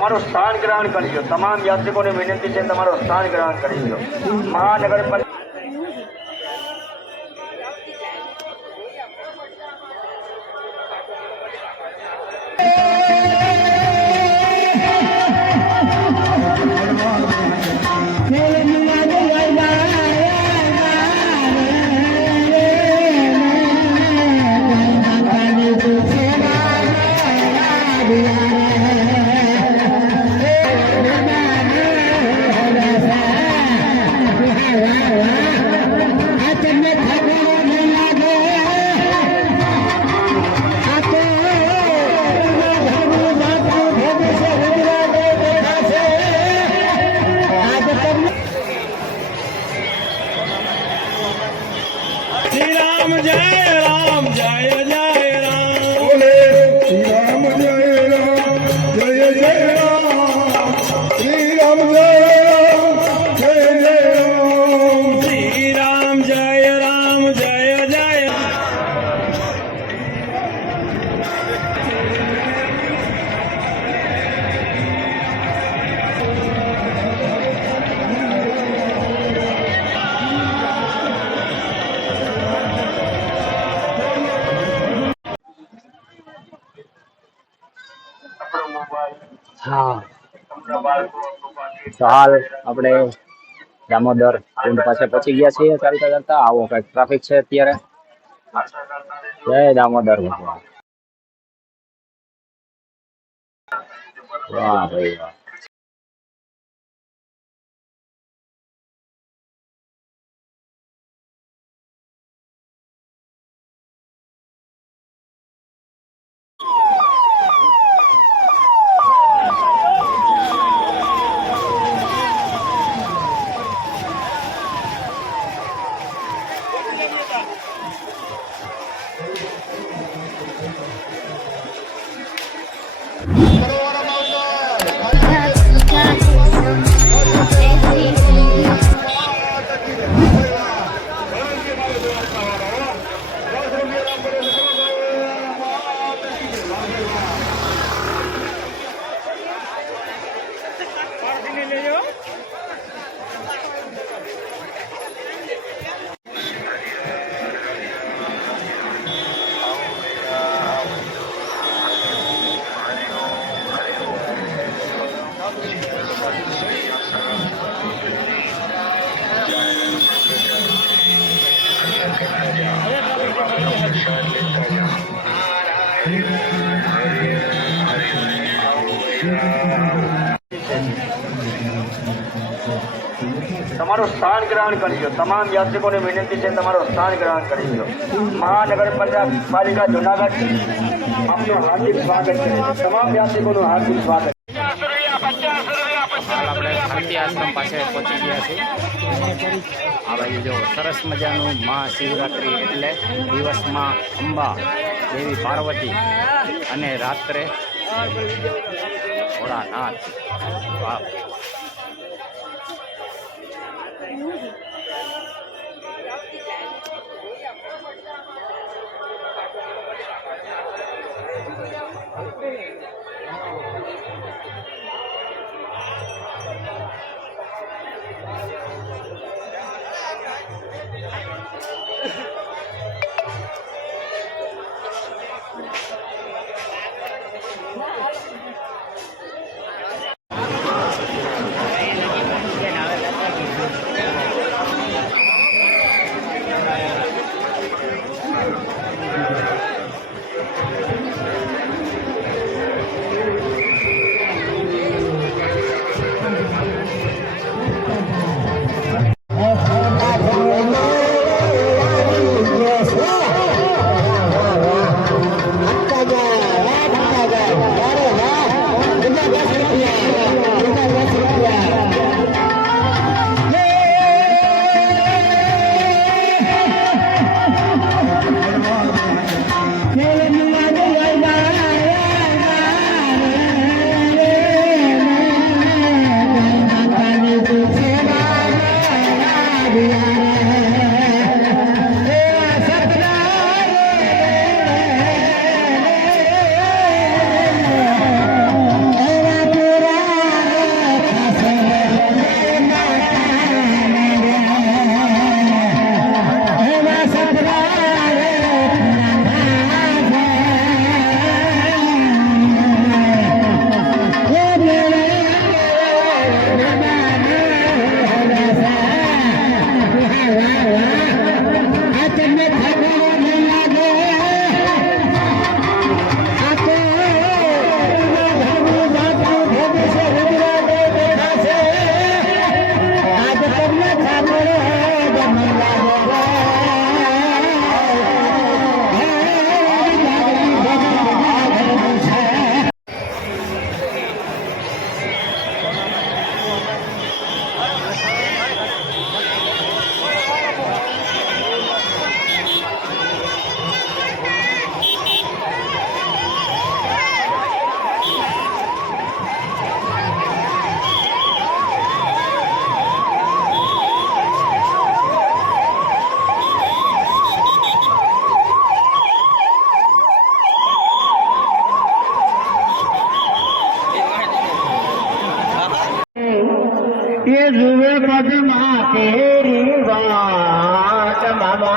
તમારું સ્થાન ગ્રહણ કરી લો। તમામ યાત્રિકોને વિનંતી છે તમારું સ્થાન ગ્રહણ કરી લો। મહાનગરપાલિકા हाँ तो हाल अपने दामोदर कुंड पासे पहुंची गया छे चालता चालता आवो कई ट्राफिक है अत्यारे जय दामोदर भगवान वाह भाई वाह તમારું સ્થાન ગ્રહણ કરી લો। તમામ યાત્રિકોને વિનંતી છે તમારું સ્થાન ગ્રહણ કરી લો। મહાનગરપાલિકા જુનાગઢ આપનું હાર્દિક સ્વાગત કરે છે। તમામ યાત્રિકોનું હાર્દિક સ્વાગત। આપણે શાંતિ આશ્રમ પાસે પહોંચી ગયા છીએ આ બાજુ જો સરસ મજાનું મહાશિવરાત્રિ એટલે દિવસમાં અંબા દેવી પાર્વતી અને રાત્રે ભોળાનાથ વાહ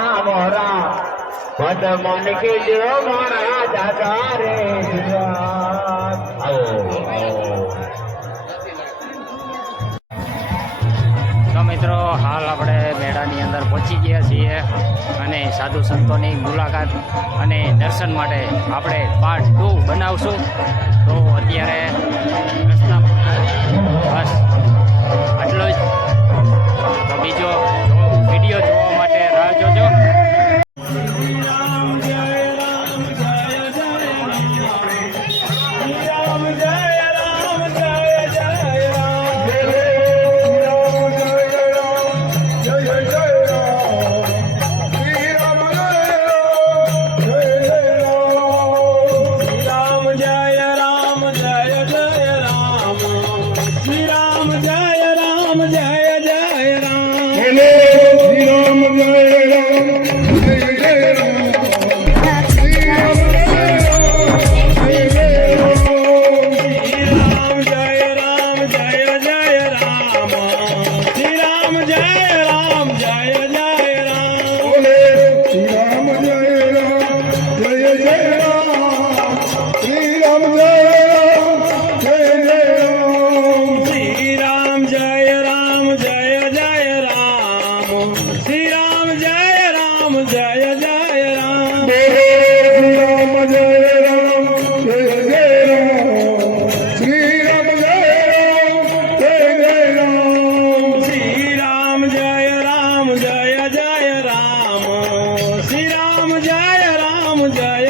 રામ રામ પદ મન કે જો મારા દાદા રે તો મિત્રો હાલ આપણે મેળાની અંદર પહોંચી ગયા છીએ અને સાધુ સંતોની મુલાકાત અને દર્શન માટે આપણે પાર્ટ 2 બનાવશું. તો અત્યારે રસ્તા બસ આટલો જ. તો બીજો વિડીયો જોવા માટે રાહ જોજો. जय राम जय